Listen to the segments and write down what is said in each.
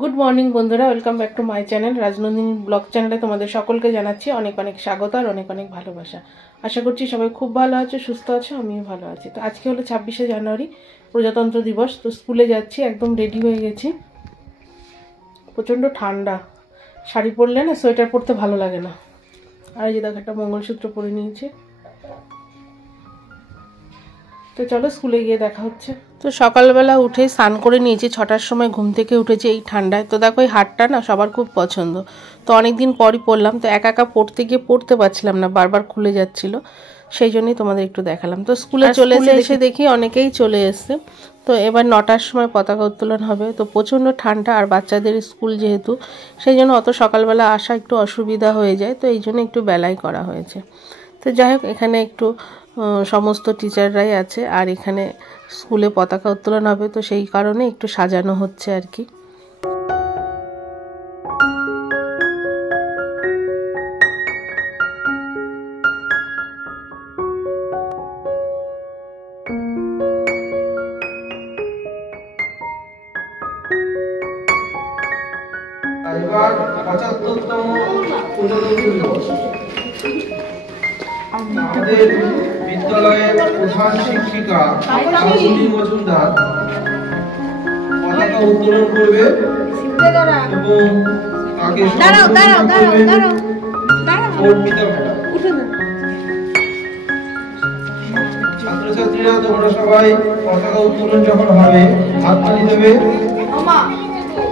Good morning বন্ধুরা, welcome back to my channel Rajnandini blog চ্যানেলে তোমাদের সকলকে জানাচ্ছি অনেক অনেক স্বাগত আর অনেক অনেক ভালোবাসা। আশা করছি সবাই খুব ভালো আছো, সুস্থ আছো, আমিও ভালো আছি। তো আজকে হলো 26শে জানুয়ারি, প্রজাতন্ত্র দিবস। তো স্কুলে যাচ্ছি, একদম রেডি হয়ে গেছি। প্রচণ্ড ঠান্ডা, শাড়ি পরলে না সোয়েটার পরতে ভালো লাগে না। আর এই যে দেখো একটা মঙ্গলসূত্র পরে নিয়েছি। তো চলো স্কুলে গিয়ে দেখা হচ্ছে। তো সকালবেলা উঠে স্নান করে নিয়েছি, 6টার সময় ঘুম থেকে উঠেছি এই ঠান্ডায়। তো দেখো এই হাটটা না সবার খুব পছন্দ, তো অনেকদিন পরই পরলাম। তো একা একা পড়তে গিয়ে পড়তে পারছিলাম না, বারবার খুলে যাচ্ছিল, সেই জন্যই তোমাদের একটু দেখালাম। তো স্কুলে চলে এসে দেখি অনেকেই চলে এসছে। তো এবার 9টার সময় পতাকা উত্তোলন হবে। তো প্রচণ্ড ঠান্ডা আর বাচ্চাদের স্কুল যেহেতু, সেই জন্য অত সকালবেলা আসা একটু অসুবিধা হয়ে যায়, তো এই জন্য একটু বেলাই করা হয়েছে। তো যাই হোক, এখানে একটু সমস্ত টিচাররাই আছে আর এখানে স্কুলে পতাকা উত্তোলন হবে, তো সেই কারণে একটু সাজানো হচ্ছে আর কি। এবার 75তম প্রজাতন্ত্র দিবস। আমাদের বিদ্যালয়ের প্রধান শিক্ষিকা শাশুড়ি মজুমদার পতাকা উত্তোলন করবে এবং তাকে ছাত্রছাত্রীরা তোমরা সবাই পতাকা উত্তোলন যখন হবে হাততালি দেবে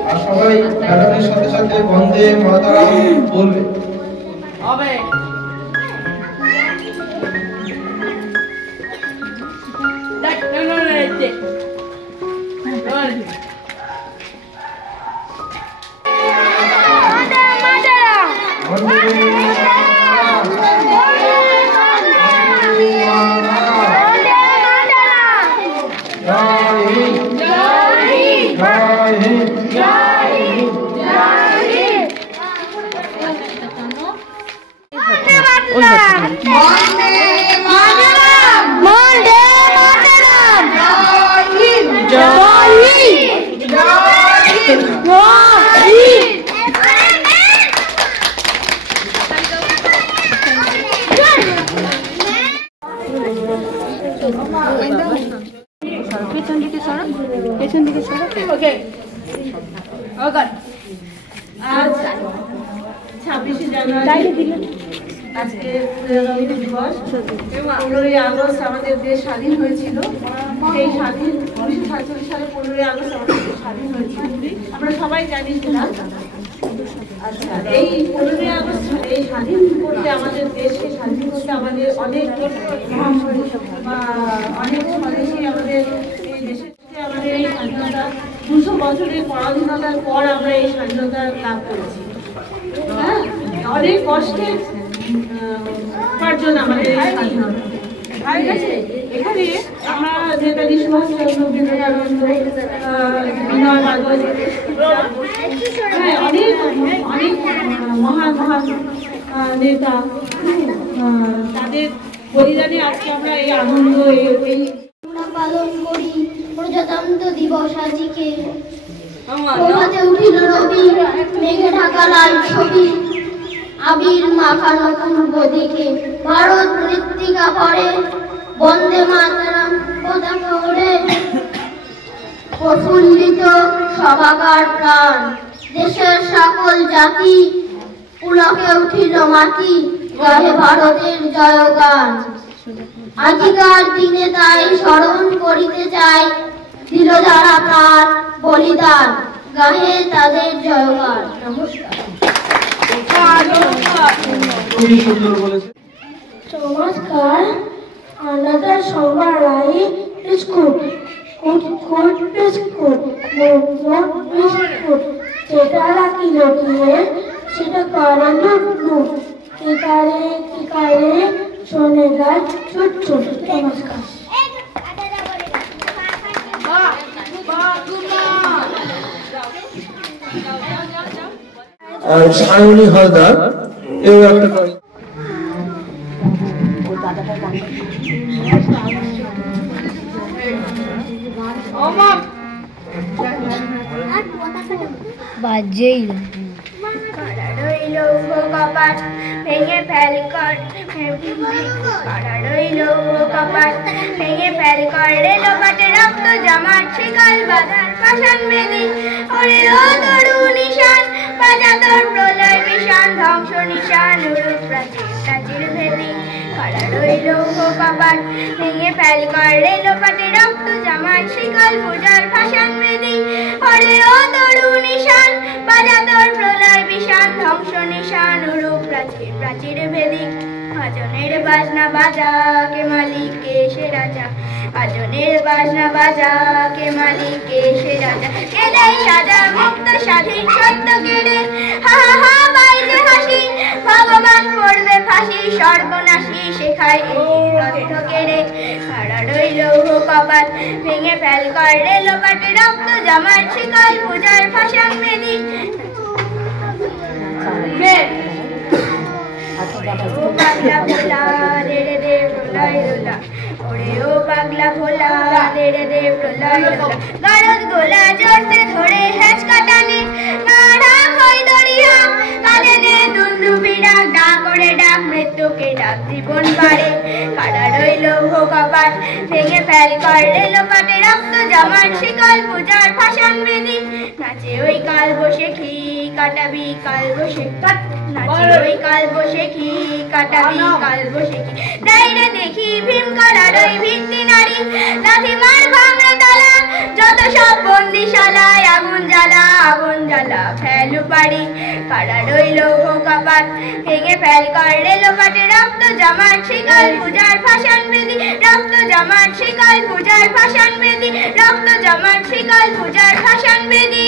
আর সবাই ব্যানারের সাথে সাথে বন্দে মাতরম বলবে। আজ 26শে জানুয়ারি, আজকে প্রজাতন্ত্র দিবস। 15ই আগস্ট আমাদের দেশ স্বাধীন হয়েছিল। সেই স্বাধীন 1947 সালে 15ই আগস্ট আমাদের দেশ স্বাধীন হয়েছিল, আমরা সবাই জানি সেটা। আচ্ছা, এই 15ই আগস্ট এই স্বাধীন করতে, আমাদের দেশকে স্বাধীন করতে আমাদের অনেক স্বদেশী আমাদের এই দেশে, আমাদের এই স্বাধীনতা 200 বছরের পরাধীনতার পর আমরা এই স্বাধীনতা লাভ করেছি। হ্যাঁ, অনেক কষ্টের উপার্জন আমাদের এই স্বাধীনতা। ঠিক আছে, এখানে আমরা নেতাজি সুভাষচন্দ্র, বিবেকানন্দ, বিনয় বাদল, হ্যাঁ, অনেক অনেক মহান মহান নেতা, তাদের বলিদানে আজকে আমরা এই আনন্দ এই পালন করি। প্রজাতন্ত্র দিবস আজকে প্রভাতে উঠিল রবি, মেঘে ঢাকা লাল ছবি, আবির মাখানো পূর্ব দিকে, ভারত মৃত্তিকা পরে, বন্দে মাতরম পতাকা ওড়ে, প্রফুল্লিত সবাকার প্রাণ, দেশের সকল জাতি পুলকে উঠিল মাটি, গাহে ভারতের জয়গান। আজিকার দিনে তাই স্মরণ করিতে চাই, দিল যারা প্রাণ বলিদান, গাহে তাদের জয়গান। নমস্কার। নমস্কার। Another summer life is good. Good is good. Not is good. যেটা রাখি লোকিয়ে সেটা করে লুট। কি কারে শোনে গাছ ছোট ছোট। নমস্কার। আর সায়নী হালদার এও একটা বাজেই কপাট ভেঙে ফেল কর কপাট ভেঙে ফেল কর রেলোপাটে রক্ত জমাট শিকল বাঁধার পাষাণ বেদি ওরে ও তরু নিশান বাজা তোর প্রলয় বিষাণ ধ্বংস নিশান উরুপ প্রাচীর প্রাচীর ভেদি কারা রইল কপাট ভেঙে ফেল কর রেলোপাটে রক্ত জমাট শিকল পূজার পাষাণ বেদি ওরে ও তরু নিশান বাজা তোর প্রলয় বিষাণ ধ্বংস নিশান উরুপ প্রাচীর প্রাচীর ভেদি আজনের বাজনা বাজা কে মালিক কে সে রাজা আজনের বাজনা বাজা কে মালিক কে সে রাজা কে দেয় সাজা মুক্ত স্বাধীন সত্য কেড়ে হা হা হা বাইরে হাসি ভগবান পড়বে ফাঁসি সর্বনাশী শেখায় এই অর্থ কেড়ে কারা রইল কপাট ভেঙে ফেল কর রেলোপাটে রক্ত জমাট শিকল পূজার পাষাণ বেদি পাগলা ভোলা দেড়ে দে প্রলয় দোলা ওরে ও পাগলা ভোলা দেড়ে দে প্রলয় দোলা গারদ গোলা জড়তে ধরে হেঁচ কাটানে নাড়া হয় দরিয়া কালে নে দুন্দুবি ডাক ডাক করে ডাক মৃত্যুকে ডাক জীবন পারে কারা রইল কপাট ভেঙে ফেল কর রেলোপাটে রক্ত জমাট শিকল পূজার পাষাণ বেদি নাচে ওই কাল বসে খি কাটাবি কাল বসে কাট নাচে ওই কাল বসে খি কাটাবি কাল বসে কি দাইরে দেখি ভীম করার ওই ভিত্তি নারী লাথি মার ভাঙড়ে তালা যত সব বন্দিশালায় আগুন জ্বালা ফেলু পারি কারা রইল কপাট ভেঙে ফেল কর রেলোপাটে রক্ত জমাট শিকল পূজার পাষাণ বেদি রক্ত জমাট শিকল পূজার পাষাণ বেদি রক্ত জমাট শিকল পূজার পাষাণ বেদি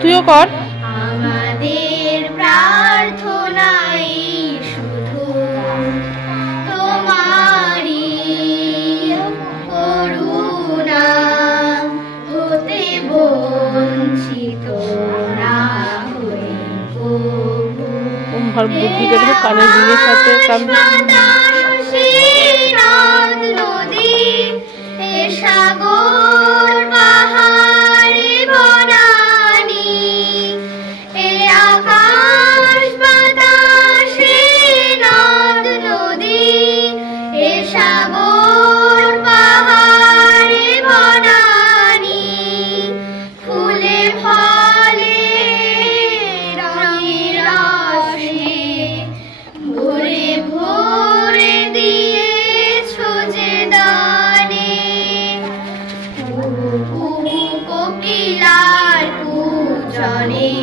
তুইও কর। আমাদের প্রার্থনাই শুধু তোমারই করুণা হতে বঞ্চিত না হই বুদ্ধিকে ধরে কানের রিংয়ের সাথে নদী এ সাগর পাহাড়ে বনানি এ আকাশ বাতাসে নদ নদী এ সাগর পাহাড়ে বনানি ফুলে ফলে রঙের রসে ভরে ভরে দিয়েছো যে দানে কোকিলার পূজনে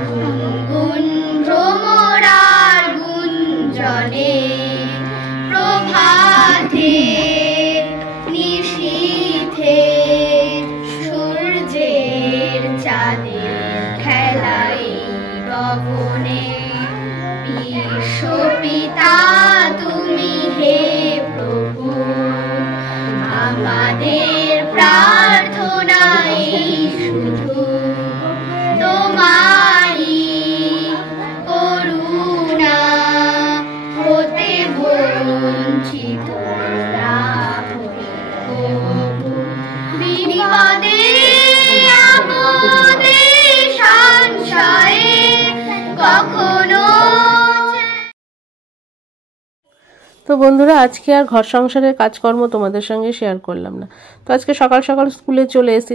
গুনগুন ভ্রমরার গুঞ্জনে প্রভাতে নিশীথে সূর্যের চাঁদের খেলাই গগনে বিশ্বপিতা তুমি হে প্রভু আমাদের প্রার্থনাই শুধু তোমারই করুণা হতে বঞ্চিত না হই কভু বিপদে আপদে সংশয়ে কখনো। তো বন্ধুরা আজকে আর ঘর সংসারের কাজকর্ম তোমাদের সঙ্গে শেয়ার করলাম না। তো আজকে সকাল সকাল স্কুলে চলে এসেছি,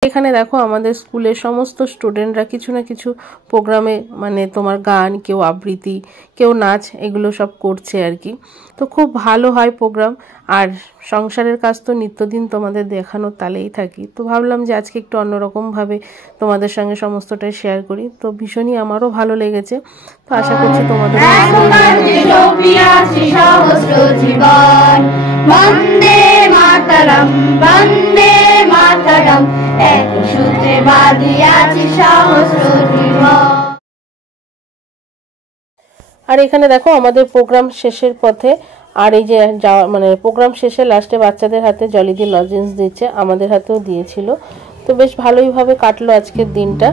তাই এখানে দেখো আমাদের স্কুলের সমস্ত স্টুডেন্টরা কিছু না কিছু প্রোগ্রামে মানে তোমার গান, কেউ আবৃত্তি, কেউ নাচ, এগুলো সব করছে আর কি। তো খুব ভালো হয় প্রোগ্রাম। আর সংসারের কাজ তো নিত্যদিন তোমাদের দেখানোর তালেই থাকি, তো ভাবলাম যে আজকে একটু অন্যরকমভাবে তোমাদের সঙ্গে সমস্তটাই শেয়ার করি। তো ভীষণই আমারও ভালো লেগেছে, তো আশা করছি তোমাদের বন্দে মাতরম বন্দে মাতরম এক সূত্রে বাঁধিয়াছি সহস্র জীবন। আর এখানে দেখো আমাদের প্রোগ্রাম শেষের পথে, আর এই যে যাওয়া মানে প্রোগ্রাম শেষে লাস্টে বাচ্চাদের হাতে জলিদি লজেন্স দিচ্ছে, আমাদের হাতেও দিয়েছিল। তো বেশ ভালোইভাবে কাটলো আজকের দিনটা।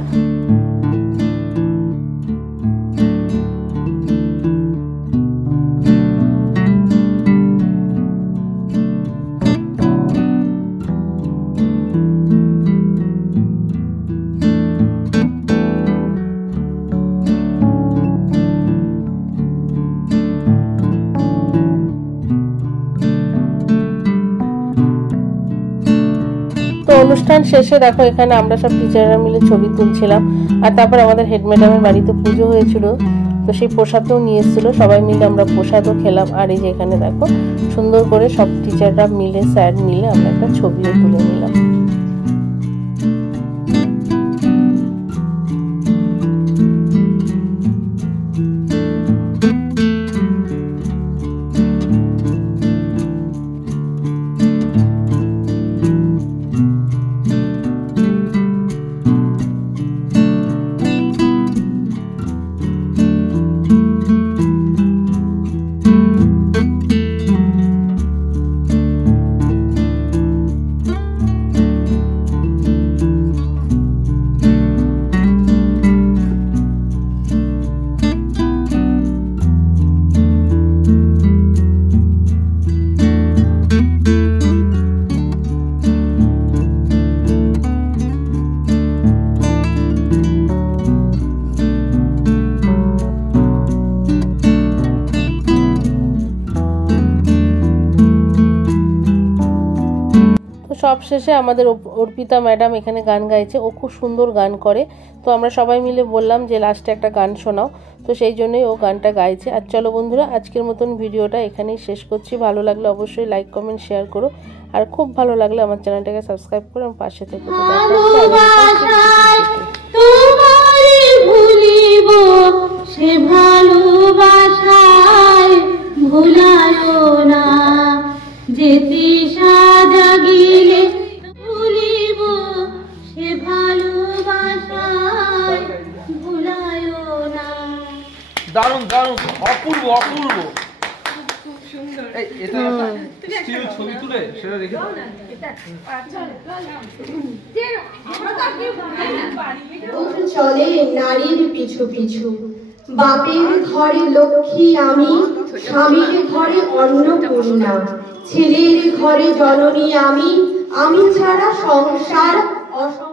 তো অনুষ্ঠান শেষে দেখো এখানে আমরা সব টিচাররা মিলে ছবি তুলছিলাম। আর তারপর আমাদের হেড ম্যাডামের বাড়িতে পুজো হয়েছিল, তো সেই প্রসাদও নিয়ে এসেছিল, সবাই মিলে আমরা প্রসাদও খেলাম। আর এই যে এখানে দেখো সুন্দর করে সব টিচাররা মিলে, স্যার মিলে আমরা একটা ছবিও তুলে নিলাম। সব শেষে আমাদের অর্পিতা ম্যাডাম এখানে গান গাইছে, ও খুব সুন্দর গান করে। তো আমরা সবাই মিলে বললাম যে লাস্টে একটা গান শোনাও, তো সেই জন্যই ও গানটা গাইছে। আর চলো বন্ধুরা, আজকের মতন ভিডিওটা এখানেই শেষ করছি। ভালো লাগলে অবশ্যই লাইক কমেন্ট শেয়ার করো, আর খুব ভালো লাগলে আমার চ্যানেলটাকে সাবস্ক্রাইব করো, আমার পাশে থেকে সে ভালোবাসায় ভুলায়ো না, যেতে সাজাগিলে ভুলিব, সে ভালোবাসায় ভুলায়ো না। দারুণ দারুণ, অপূর্ব অপূর্ব। এই এটা স্টিল ছবি তুলে সেটা রেখে দাও। চলে নারীর পিছু পিছু, বাপের ঘরে লক্ষ্মী আমি, স্বামীর ঘরে অন্নপূর্ণা, ছেলের ঘরে জননী আমি, আমি ছাড়া সংসার অসম।